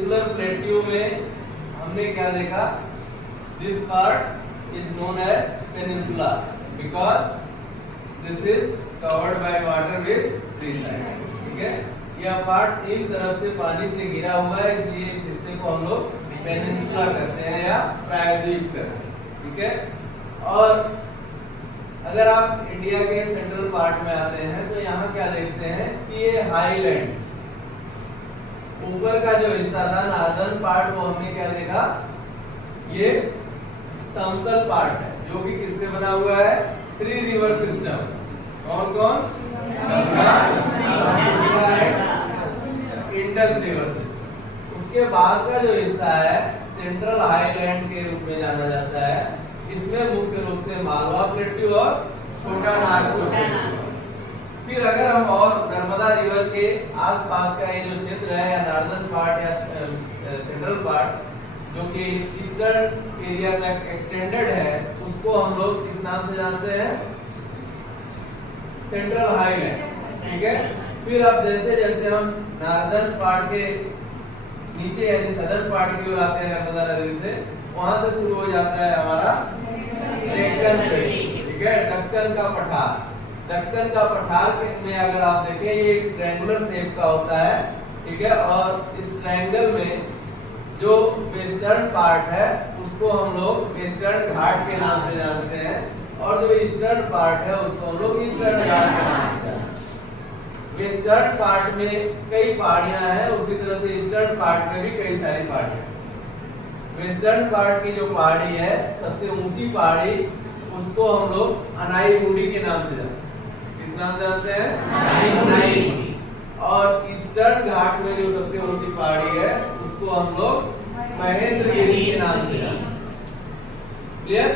Plateau में हमने क्या देखा? This part is known as peninsula because this is covered by water with three side. ठीक है, यह पार्ट इन तरफ से पानी से घिरा हुआ है, इसलिए इस हिस्से को हम लोग पेनिनसुला कहते हैं या प्रायद्वीप कहते हैं। ठीक है, और अगर आप इंडिया के सेंट्रल पार्ट में आते हैं तो यहाँ क्या देखते हैं कि ये हाईलैंड, ऊपर का जो हिस्सा था नॉर्दर्न पार्ट, वो हमने क्या देखा? ये समतल पार्ट है जो कि किससे बना हुआ है? Three river system. कौन कौन? Ganga, Indus river system. उसके बाद का जो हिस्सा है सेंट्रल हाईलैंड के रूप में जाना जाता है। इसमें मुख्य रूप से मालवा प्लेट्यू और छोटा नागपुर प्लेट्यू। फिर अगर हम और नर्मदा रिवर के आसपास का ये जो क्षेत्र है या नॉर्दर्न पार्ट या सेंट्रल पार्ट जो कि ईस्टर्न एरिया तक एक्सटेंडेड है, उसको हम लोग किस नाम से जानते हैं? Central highland. ठीक है, फिर अब जैसे जैसे हम नॉर्दर्न पार्ट के नीचे यानी सदर्न पार्ट की ओर आते हैं नर्मदा नदी से, वहां से शुरू हो जाता है हमारा डेक्कन प्लेट। ठीक है, दक्कन का पठार। दक्कन का पठार में अगर आप देखें ये एक ट्रायंगुलर शेप का होता है। ठीक है, और इस ट्रायंगल में जो वेस्टर्न पार्ट है उसको हम लोग वेस्टर्न घाट के नाम से जानते हैं, और जो ईस्टर्न पार्ट है उसको हम लोग ईस्टर्न घाट के नाम से जानते हैं। वेस्टर्न पार्ट में कई पहाड़ियां हैं, उसी तरह से ईस्टर्न पार्ट में भी कई सारी पहाड़ियां। वेस्टर्न पार्ट की जो पहाड़ी है, सबसे ऊंची पहाड़ी, उसको हम लोग अनाई मुंडी के नाम से जानते हैं। किस नाम से जानते हैं? अनाई। और ईस्टर्न घाट में जो सबसे ऊंची पहाड़ी है उसको हम लोग महेंद्रगिरी के नाम से जानते हैं। क्लियर?